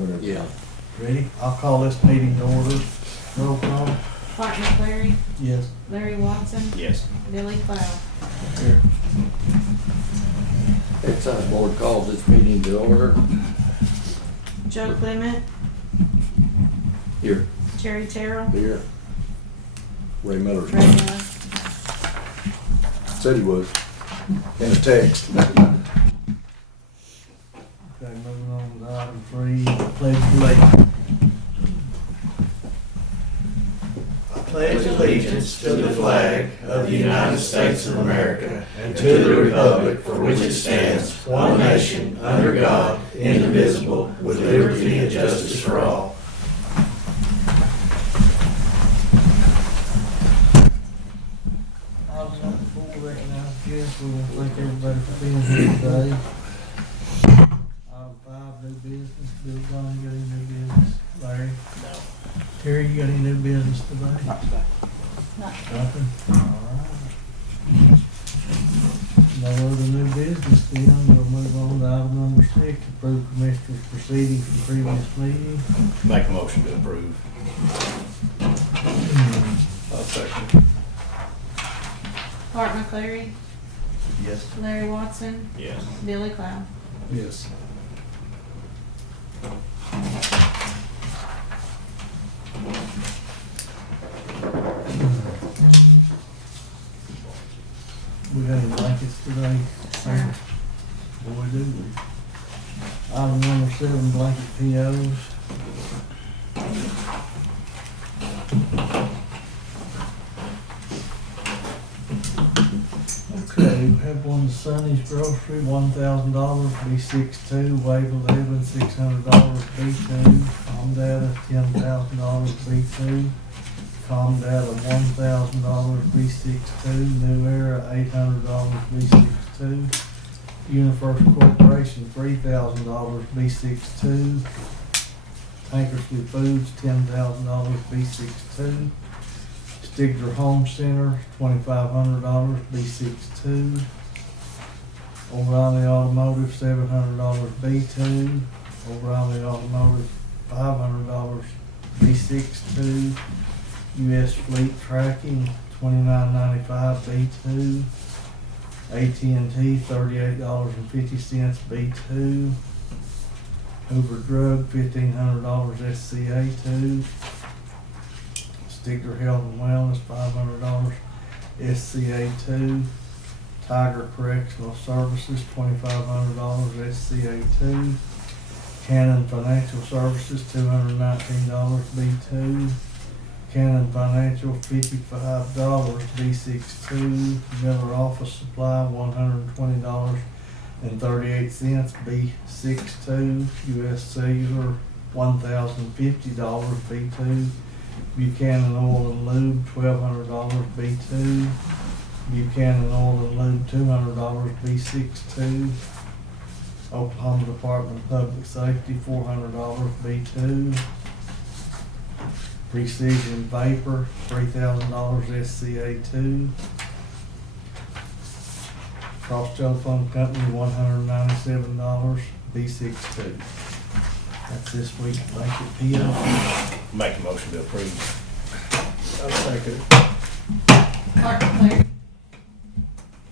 whenever. Yeah. Ready? I'll call this meeting to order. Roll call. Clark McClary, Yes. Larry Watson, Yes. Billy Cloud. Here. Excise Board calls this meeting to order. Joe Clement, Here. Jerry Terrell, Here. Ray Miller's Ray Miller. said he was in a text. Okay, moving on to item 3, pledge of allegiance. I pledge allegiance to the flag of the United States of America and to the republic for which it stands, one nation, under God, indivisible, with liberty and justice for all. Item number 4, recognize guests. We want to thank everybody for being here today. Item 5, new business. Bill, John, you got any new business? Larry? No. Terry, you got any new business today? Not today. Nothing? Alright. No other new business then. We'll move on to item number 6, approve commissioner's proceedings from previous meeting. Make a motion to approve. I'll second. Clark McClary, Yes. Larry Watson, Yes. Billy Cloud. Yes. We got any blankets today? Sir. Boy, do we. Item number 7, blanket POs. Okay, we have one Sonny's Grocery, $1,000, B62, Wayville Evans, $600, B2, Comdata, $10,000, B2, Comdata, $1,000, B62, New Era, $800, B62, UniFirst Corporation, $3,000, B62, Tankersley Foods, $10,000, B62, Stigler Home Center, $2,500, B62, O'Reilly Automotive, $700, B2, O'Reilly Automotive, $500, B62, US Fleet Tracking, $29.95, B2, AT&T, $38.50, B2, Hoover Drug, $1,500, SCA2, Stigler Health and Wellness, $500, SCA2, Tiger Correctional Services, $2,500, SCA2, Cannon Financial Services, $219, B2, Cannon Financial, $55, B62, Miller Office Supply, $120.38, B62, US Cellular, $1,050, B2, Buchanan Oil and Lube, $1,200, B2, Buchanan Oil and Lube, $200, B62, Oklahoma Department of Public Safety, $400, B2, Precision Vapor, $3,000, SCA2, Cross Telephone Company, $197, B62. That's this week's blanket PO. Make a motion to approve. I'll second. Clark McClary,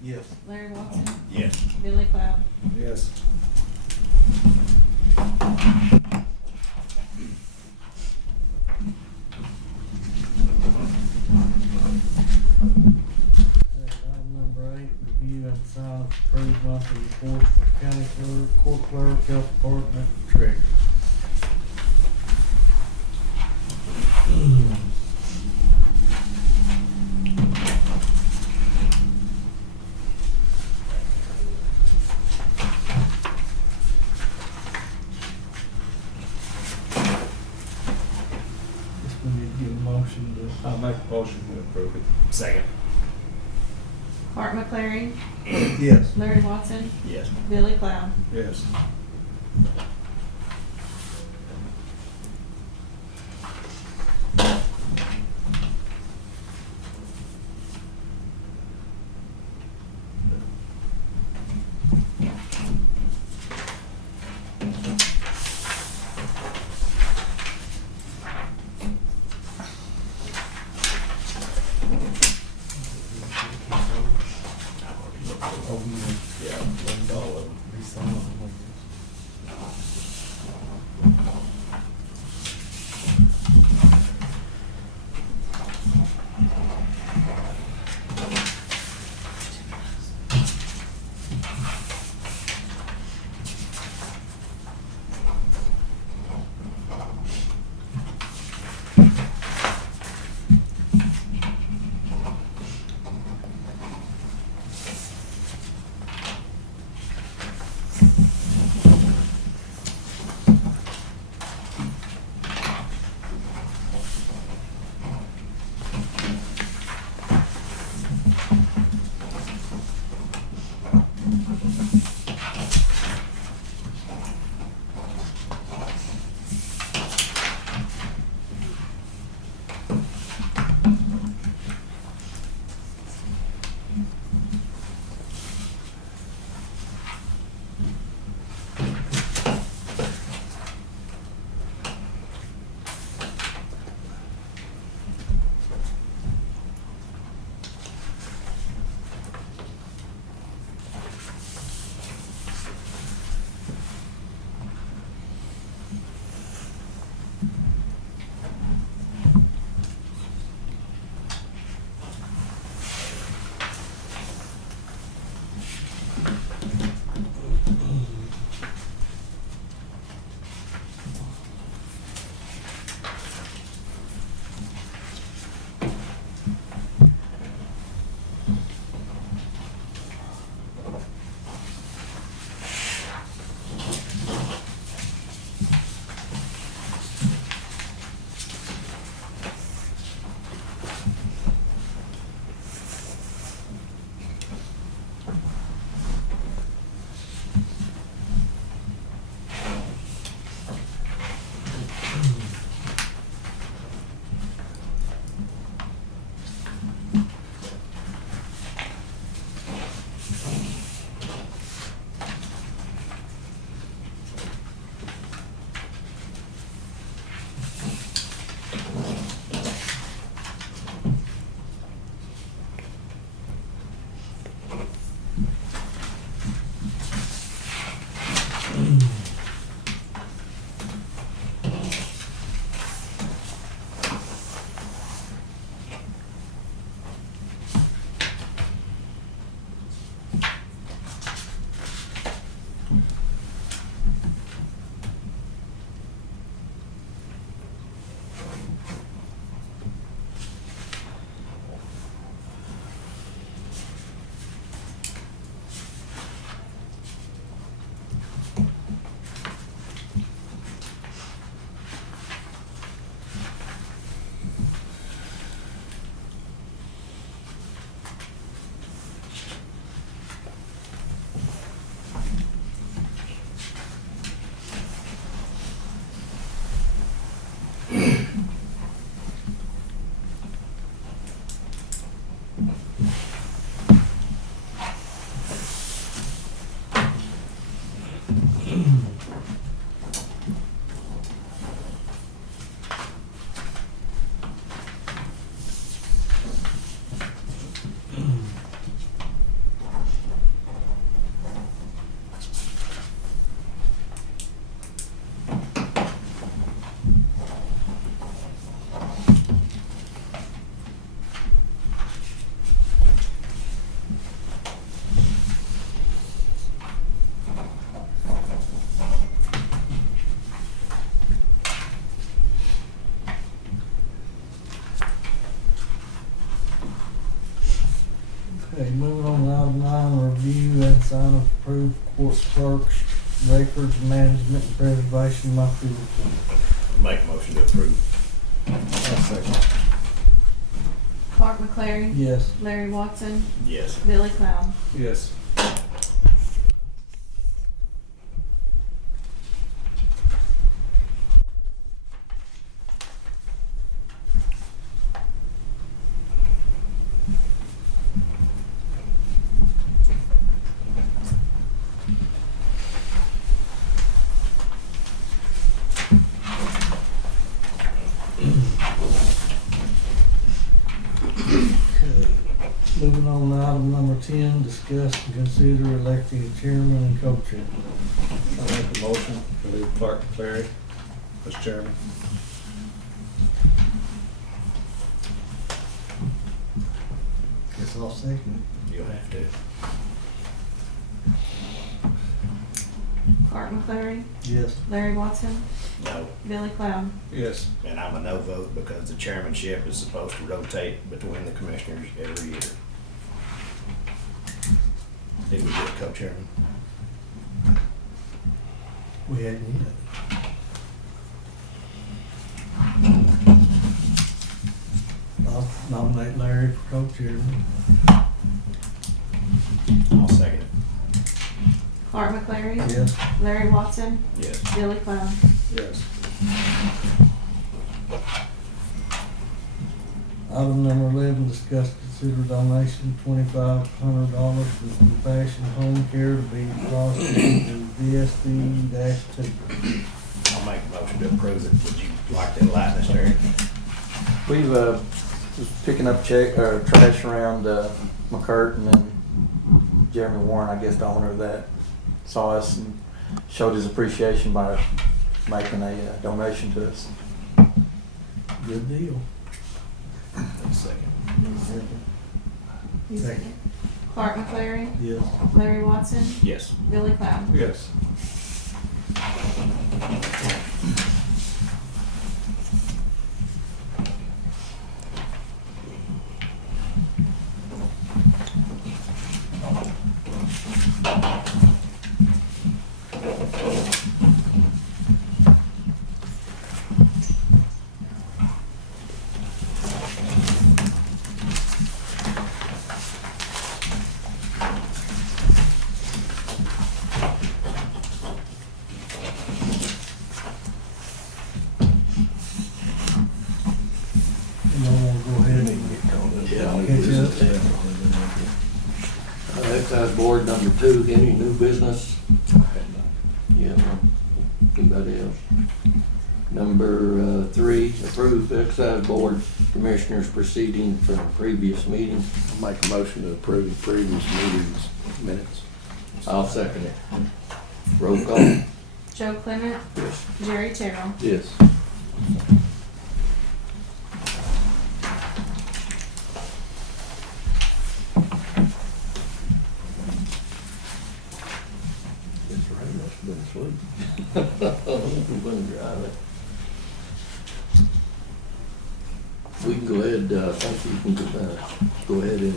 Yes. Larry Watson, Yes. Billy Cloud. Yes. Item number 8, review and sign approved monthly reports for county clerk, court clerk, health department, treasurer. This we need to get a motion to. I'll make a motion to approve it. Second. Clark McClary, Yes. Larry Watson, Yes. Billy Cloud. Yes. Okay, moving on to item 9, review and sign of approved court clerk's records management and preservation monthly report. Make a motion to approve. I'll second. Clark McLeary. Yes. Larry Watson. Yes. Billy Cloud. Yes. Moving on to item number 10, discuss and consider electing a chairman and co-chairman. I'll make the motion to leave Clark McClary as chairman. Guess I'll second You'll have to. Clark McLeary. it. Yes. Larry Watson. No. Billy Cloud. Yes. And I'm a no vote because the chairmanship is supposed to rotate between the commissioners every year. Did we get a co-chairman? We hadn't yet. I'll nominate Larry for co-chairman. I'll second it. Clark McLeary. Yes. Larry Watson. Yes. Billy Cloud. Yes. Item number 11, discuss consider donation $2,500 for compassion home care to be deposited into VSD-2. I'll make a motion to approve it. Would you like to enlighten us, Terry? We've was picking up trash around McCurt, and then Jeremy Warren, I guess the owner of that, saw us and showed his appreciation by making a donation to us. Good deal. Second. You second. Clark McLeary. Yes. Larry Watson. Yes. Billy Cloud. Yes. You know, we'll go ahead and catch up. Excise Board number 2, any new business? Yeah, anybody else? Number 3, approve Excise Board Commissioners proceeding from previous meeting. Make a motion to approve previous meetings minutes. I'll second it. Roll call. Joe Clement. Yes. Jerry Terrell. Yes. It's right, that's been sweet. We've been driving. We can go ahead, I think you can go ahead and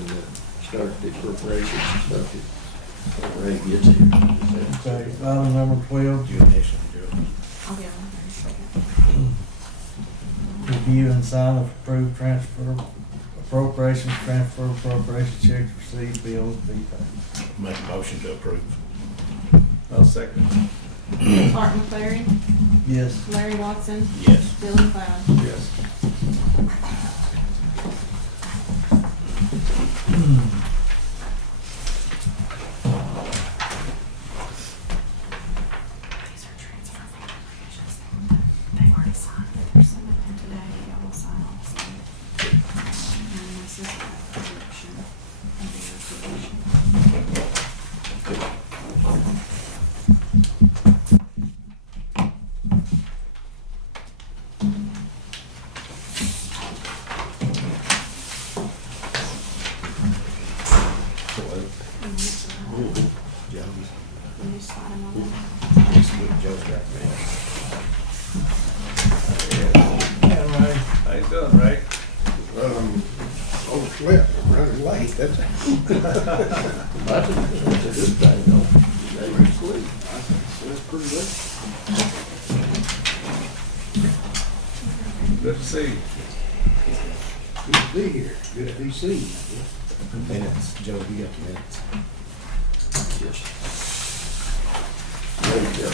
start the appropriations and stuff if Ray gets here. Okay, item number 12, You initially, Joe. I'll get one first. review and sign of approved transfer, appropriations, transfer, appropriation checks received, bills be paid. Make a motion to approve. I'll second. Clark McLeary. Yes. Larry Watson. Yes. Billy Cloud. Yes. These are transfer appropriations. They already signed it. There's some of them today. Y'all will sign also. And this is the correction and the resolution. Joe. Will you sign them on that? Joe's got me. Yeah, Ray. How you doing, Ray? Oh, slip, running late. That's That's a good thing, though. They were asleep. that's pretty good. Good to see you. Good to be here. Good to be seen. Minutes, Joe, you got the minutes. Yes. There you go.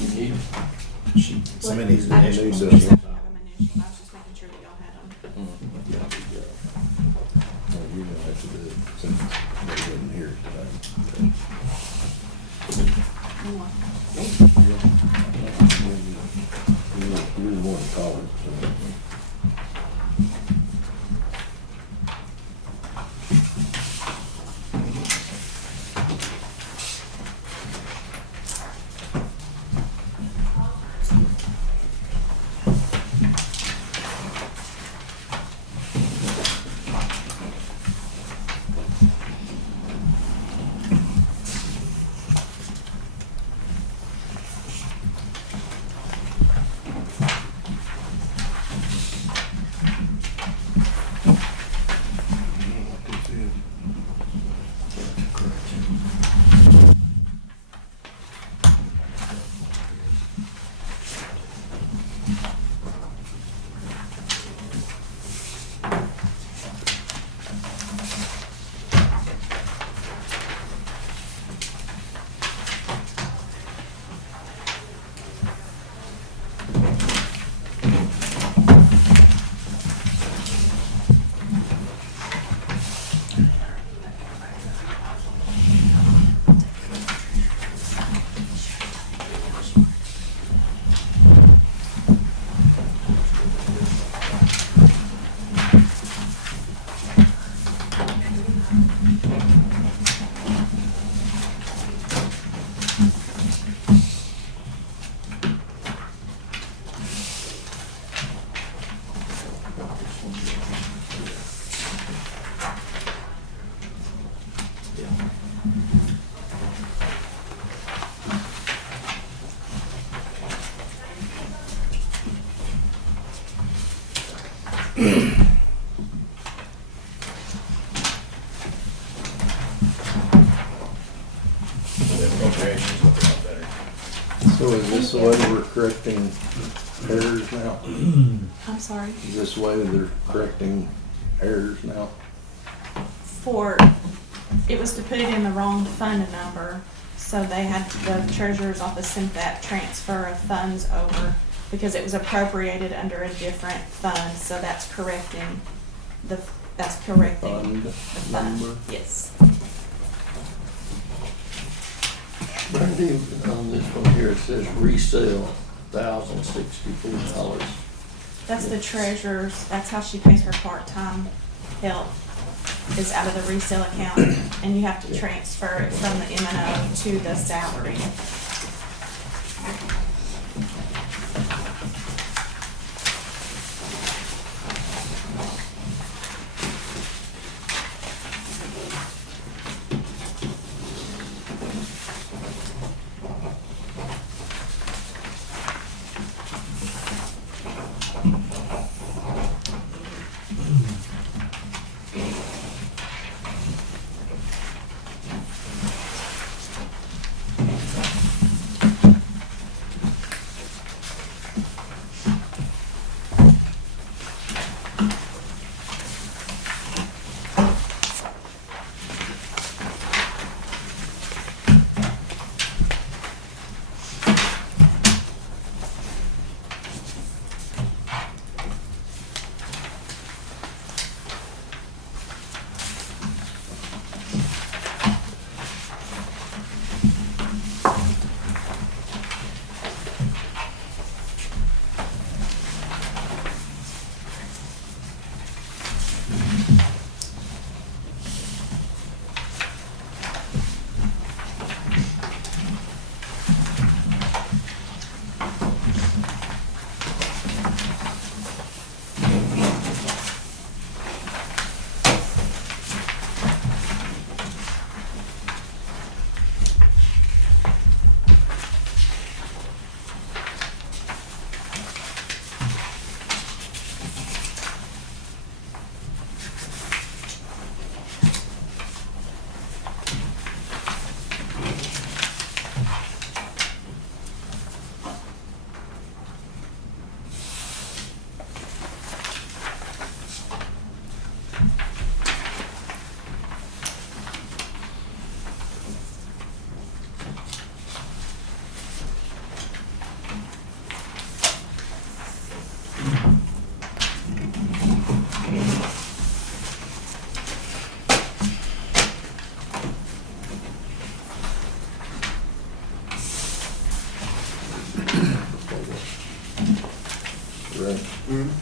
You need them? Some of these I initials. just have them initial. I was just making sure that y'all had them. Yeah, you know that's a good, since they wasn't here today. One. You're the one calling, so. The appropriations look a lot better. So is this the way we're correcting errors now? I'm sorry. Is this the way they're correcting errors now? It was to put it in the wrong fund number, so they had, the treasurer's office sent that transfer of funds over because it was appropriated under a different fund, so that's correcting Fund the fund. number? Yes. Brandy, on this one here, it says resale, $1,064. That's the treasurer's, that's how she pays her part-time help, is out of the resale account, and you have to transfer it from the M&O to the salary.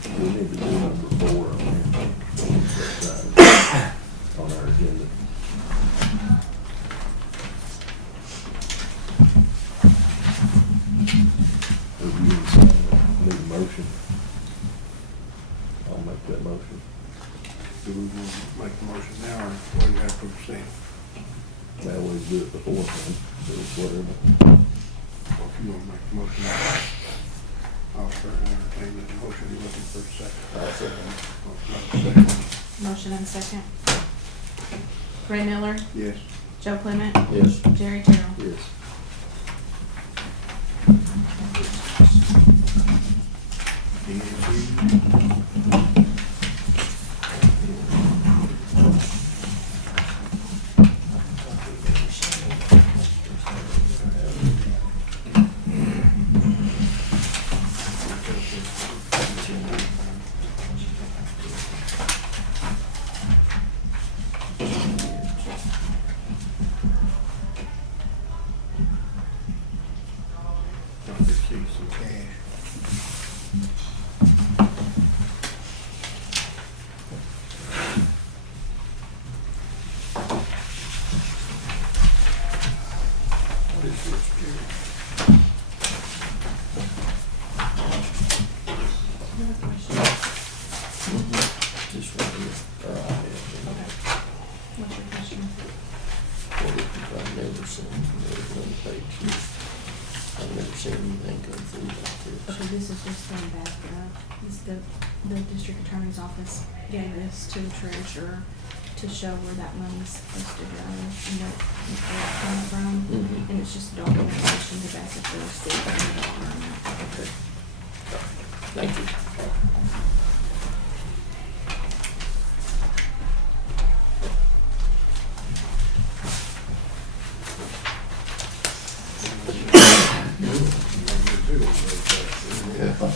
We need to do number 4 on here. On our agenda. Review and sign it. Need a motion. I'll make that motion. Do we want to make the motion now, or what do you have to say? Now we do it before then, so it's whatever. Well, if you want to make the motion now, I'll certainly entertain that motion. You're looking for a second. Second. Motion and second. Ray Miller, Yes. Joe Clement, Yes. Jerry Terrell. Yes. See some cash. This is Jerry. You have a question? Just right here. What's your question? I've never seen, there's another page here. I've never seen anything come through like this. Okay, this is just from back, this the district attorney's office gave this to the treasurer to show where that money's supposed to go and where it's coming from. Mhm. And it's just documentation to back up the receipt and the dollar amount. Okay. Thank you. Yeah.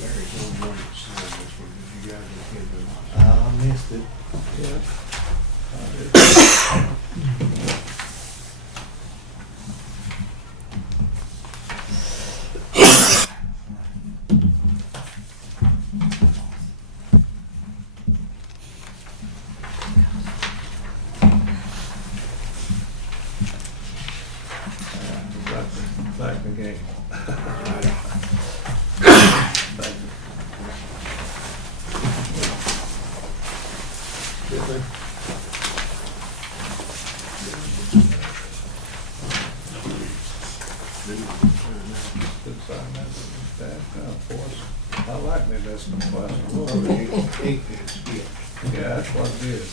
Larry's the only one that signed this one. Did you guys look into it? I missed it. Yeah. Back in the game. Good thing. Good sign that for us. I like municipal question. Yeah, that's what it is.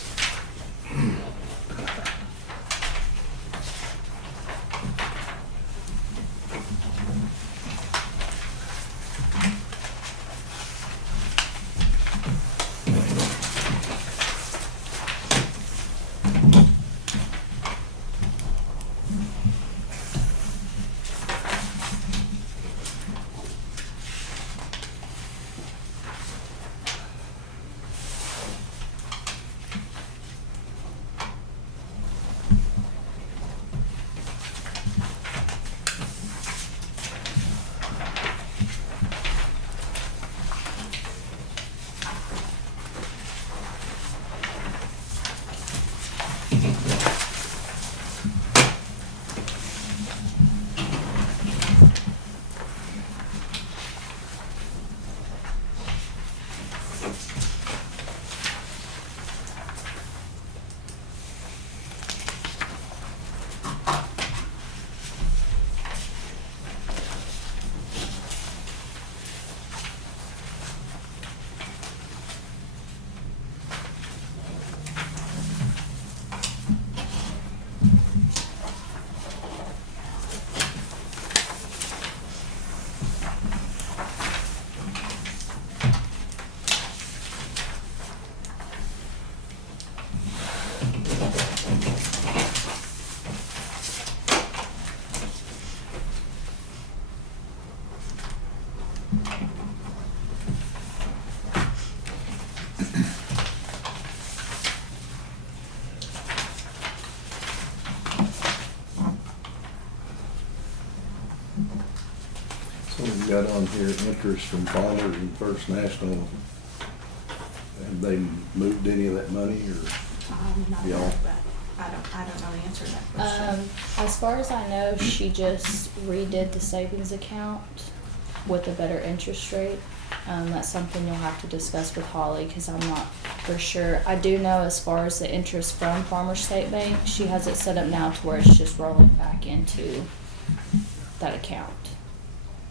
So we've got on here interest from farmers and First National. Have they moved any of that money or? I'm not Yeah. sure, but I don't know the answer to that question. As far as I know, she just redid the savings account with a better interest rate. That's something you'll have to discuss with Holly, because I'm not for sure. I do know as far as the interest from Farmers State Bank, she has it set up now to where it's just rolling back into that account.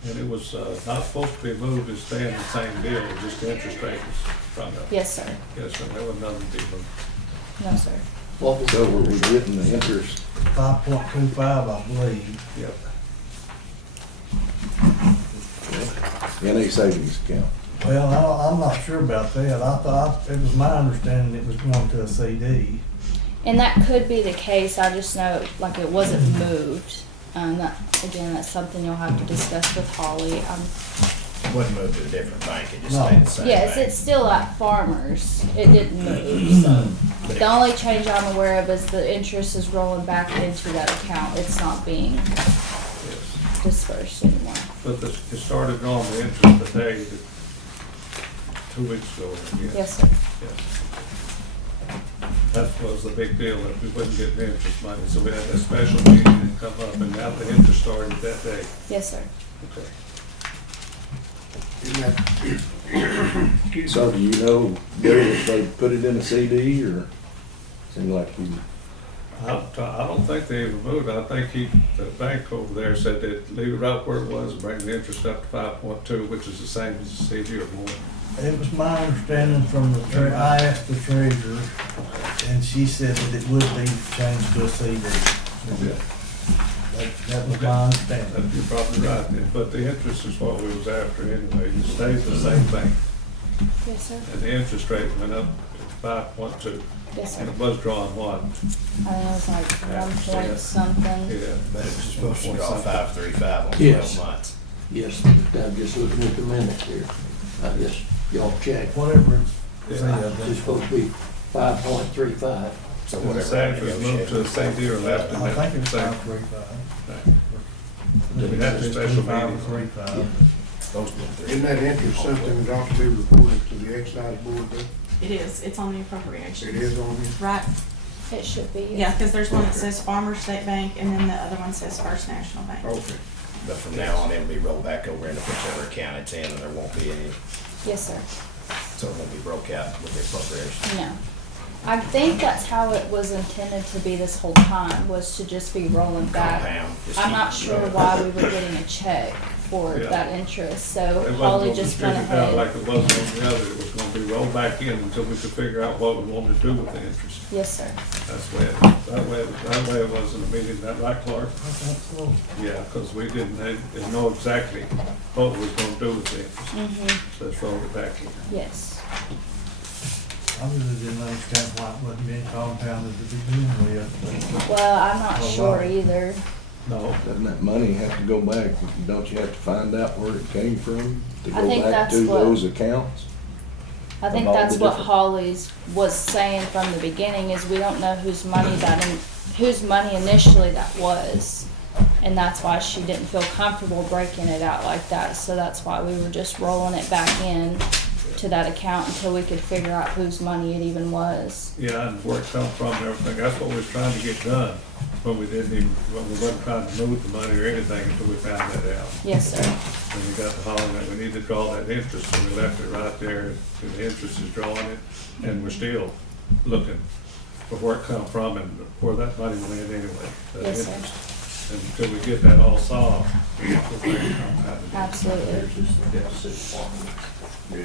And it was not supposed to be moved, it's staying the same deal, just the interest rate was from the. Yes, sir. Yes, sir, there was nothing to be moved. No, sir. So were we getting the interest? 5.25, I believe. Yep. In a savings account? Well, I'm not sure about that. I thought, it was my understanding it was going to a CD. And that could be the case. I just know, like, it wasn't moved. That's something you'll have to discuss with Holly. Wouldn't move to a different bank, it just No. stayed the same Yes, bank. it's still at Farmers. It didn't move, so. But The only change I'm aware of is the interest is rolling back into that account. It's not being Yes. dispersed anymore. But it started on the interest today, 2 weeks ago. Yes, sir. Yes. That was the big deal, that we wouldn't get the interest money, so we had a special meeting and come up, and now the interest started that day. Yes, sir. Okay. Isn't that, excuse So me, do you know, Gary, if they put it in a CD or seemed like you? I don't think they even moved. I think the bank over there said they'd leave it right where it was and bring the interest up to 5.2, which is the same as the CD or more. It was my understanding from I asked the treasurer, and she said that it would be changed to a CD. Yeah. That was my understanding. You're probably right, then. But the interest is what we was after anyway. It stays the same thing. Yes, sir. And the interest rate went up to 5.2, Yes, and sir. it was drawn one. I think it was like 1 point something. Yeah. But it was supposed to draw 535 on Yes. 12 months. Yes, I'm just looking at the minutes here. I guess y'all check. Whatever Yeah. it said. It's supposed to be 5.35. So And the whatever. same if it was moved to a CD or left in I that think it's same. 5.35. We had a special meeting. 5.35. Supposed to be three. isn't that interest something that ought to be reported to the excise board though? It is, it's on the appropriation. It is on here? Right, It should be. yeah, because there's one that says Farmers State Bank, and then the other one says First National Bank. Okay. But from now on, it'll be rolled back over into whichever account it's in, and there won't be any, Yes, sir. so it won't be broke out with the appropriation. No. I think that's how it was intended to be this whole time, was to just be rolling back. Compound. just I'm keep- not sure why we were getting a check for Yeah. that interest, so It wasn't Holly gonna just went distribute out ahead. like it was on the other. It was gonna be rolled back in until we could figure out what we wanted to do with the interest. Yes, sir. That's the way that way it was in the meeting, that right, Clark? I think so. Yeah, because we didn't know exactly what we was gonna do with the interest. Mm-hmm. So let's roll it back in. Yes. I really didn't understand why it wasn't being compounded to begin with. Well, I'm not Oh, sure wow. either. No, Doesn't that money have to go back? Don't you have to find out where it came from to I go think back that's to what- those accounts? I think Of all that's the what different- Holly's was saying from the beginning, is we don't know whose money whose money initially that was. And that's why she didn't feel comfortable breaking it out like that. So that's why we were just rolling it back in to that account until we could figure out whose money it even was. yeah, and where it come from and everything. That's what we was trying to get done. When we wasn't trying to move the money or anything until we found that out. Yes, sir. When we got to hollering that we need to draw that interest, so we left it right there, and the interest is drawing it, and we're still looking for where it come from and where that money went anyway. that Yes, sir. interest. And until we get that all solved, we'll figure out how to do it. Absolutely. Yes. Yeah.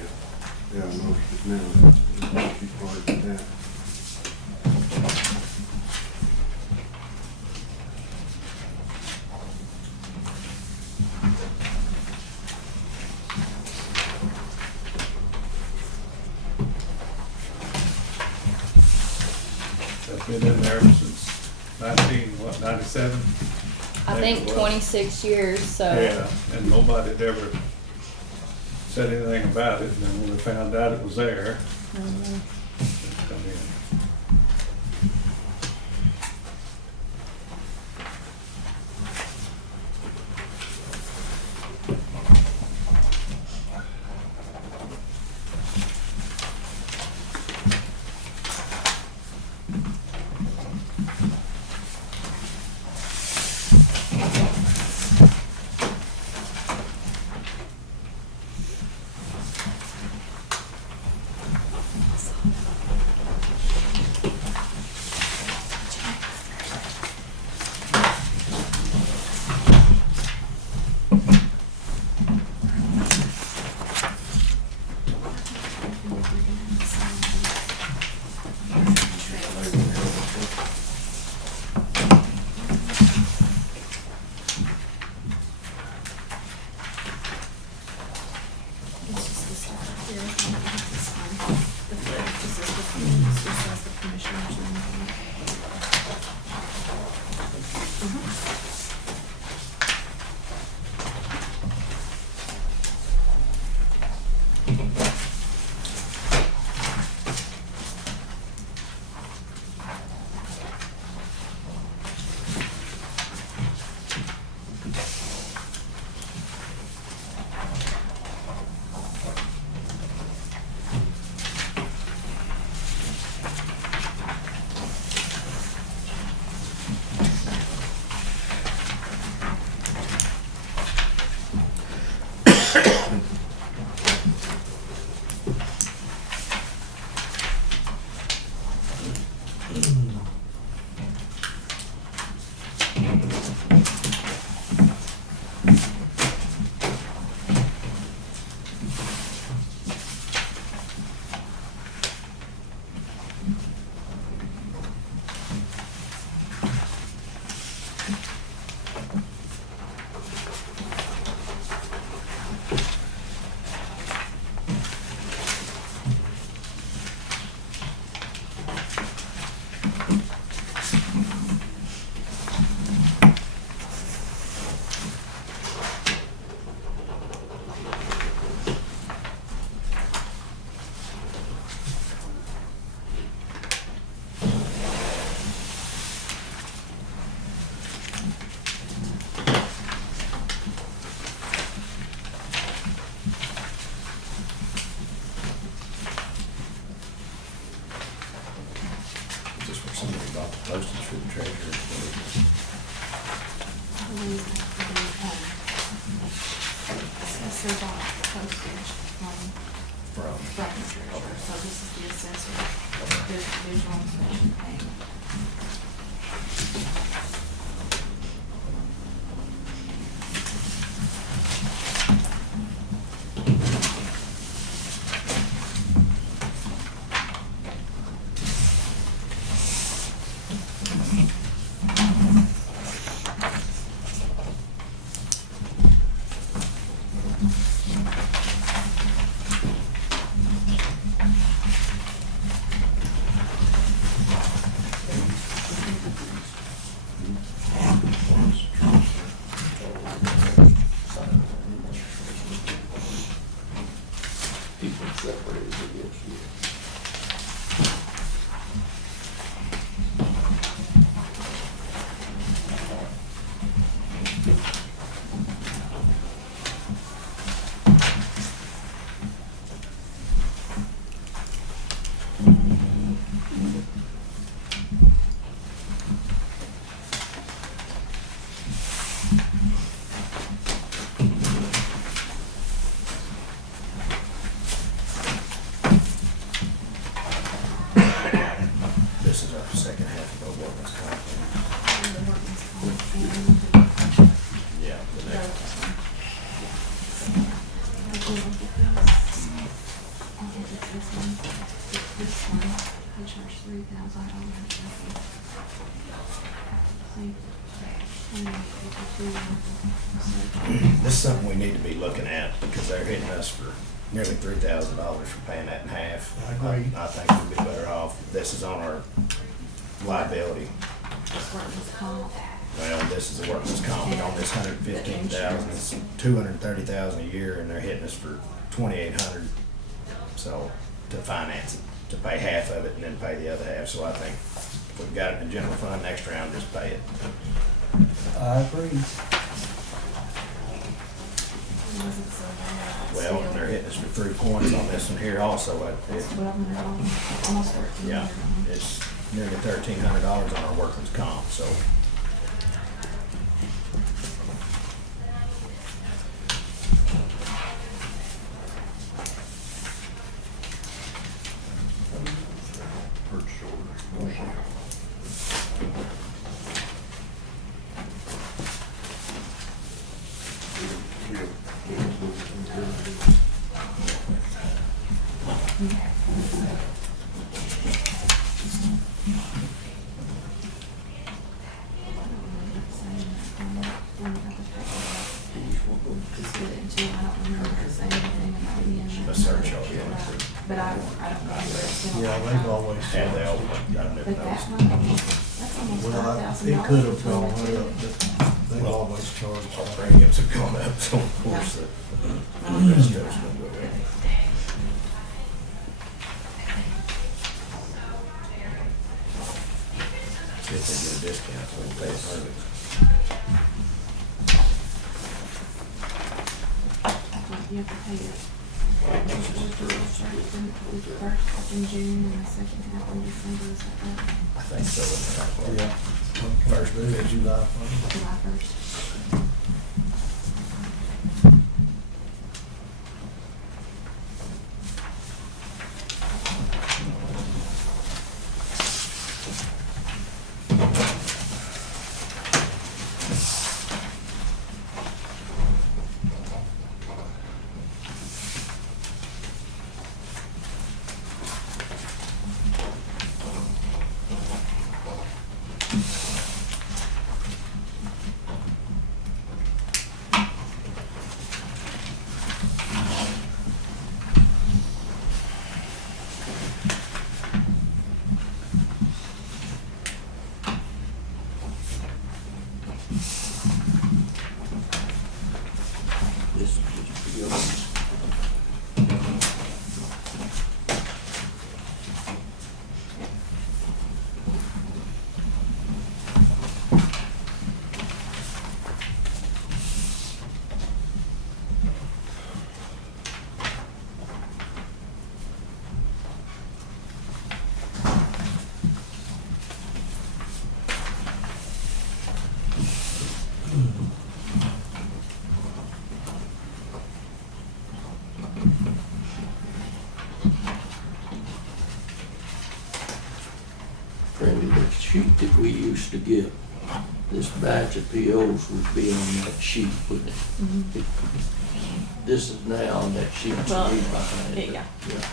Yeah, I noticed it now. She's part of that. That's been in there since 97? I think it was. 26 years, so. Yeah, and nobody had ever said anything about it, and then when we found out it was there, Mhm. it come in. It's just this stuff here, I don't have to sign. The flip, this is the flip, this just says the commissioner's name. Just where somebody bought the postage for the treasurer. Assessor bought postage From. from the treasurer, so this is the assessor, there's the visual inspection payment. People separated against you. This is our second half of our workman's comp. And the workman's comp and Yeah, the the next. next one. I can look at this. I'll look at this one. This one, they charge $3,000. See? This is something we need to be looking at because they're hitting us for nearly $3,000 for paying that in half. I agree. I think we'd be better off. This is on our liability. This workman's comp. Well, this is a workman's comp, but on this 115,000, it's 230,000 a year, and they're hitting us for $2,800, so, to finance it, to pay half of it and then pay the other half. So I think if we've got it in the general fund, next round, just pay it. I agree. It wasn't so bad. Well, Still, they're hitting us with 3 points on this one here also. it's $1,200, almost $1,300. Yeah, it's nearly $1,300 on our workers' comp, so. Purchase order. The search all in. But I don't know where it's still. Yeah, they've always. And they all, I never But that noticed. one, that's almost Well, $5,000. it could have gone between the up, two. but they've always charged. Our premiums have gone up, so of course the rest of it's gonna go up. See if they get a discount, so we can pay it further. You have to pay it. The first half in June and the second half in December, is that right? I think so. Yeah. First due is July 1st. July 1st. This is just for yours. Randy, the sheet that we used to get, this batch of POs would be on that sheet, wouldn't it? This is now on that sheet. to Well, read behind it. yeah. Go ahead.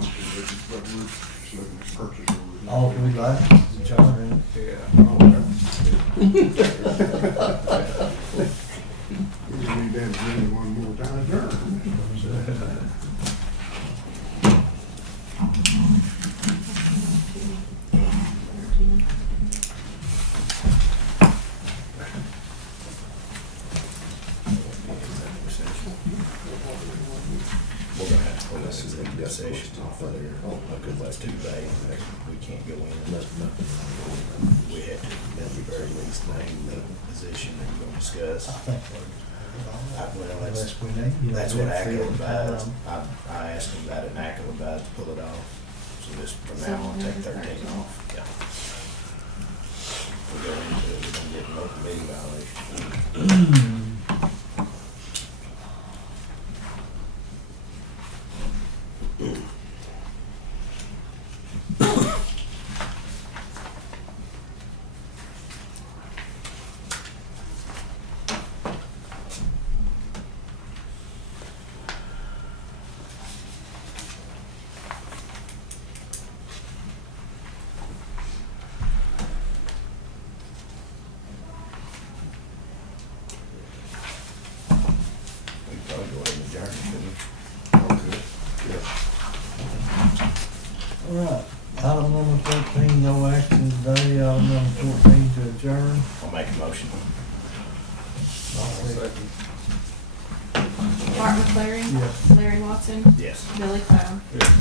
Just looking at purchase orders. All three licenses and charter in it. Yeah. You need that agenda one more time, adjourn. session for there, because that's Tuesday, and we can't go in. We have to, at the very least, name the position that we're gonna discuss. I think Well, unless we need, you know, that's what we'll ACO feel advised. time. I asked him about it, and ACO advised to pull it off. So just from now on, take 13 off. Yeah. We go into it, we're gonna get an open meeting violation. We can probably go ahead and adjourn, shouldn't we? All right, item number 13, no action today, item number 14 to adjourn. I'll make a motion. Mark McLaren. Yes. Larry Watson. Yes. Billy Cloud. Yeah.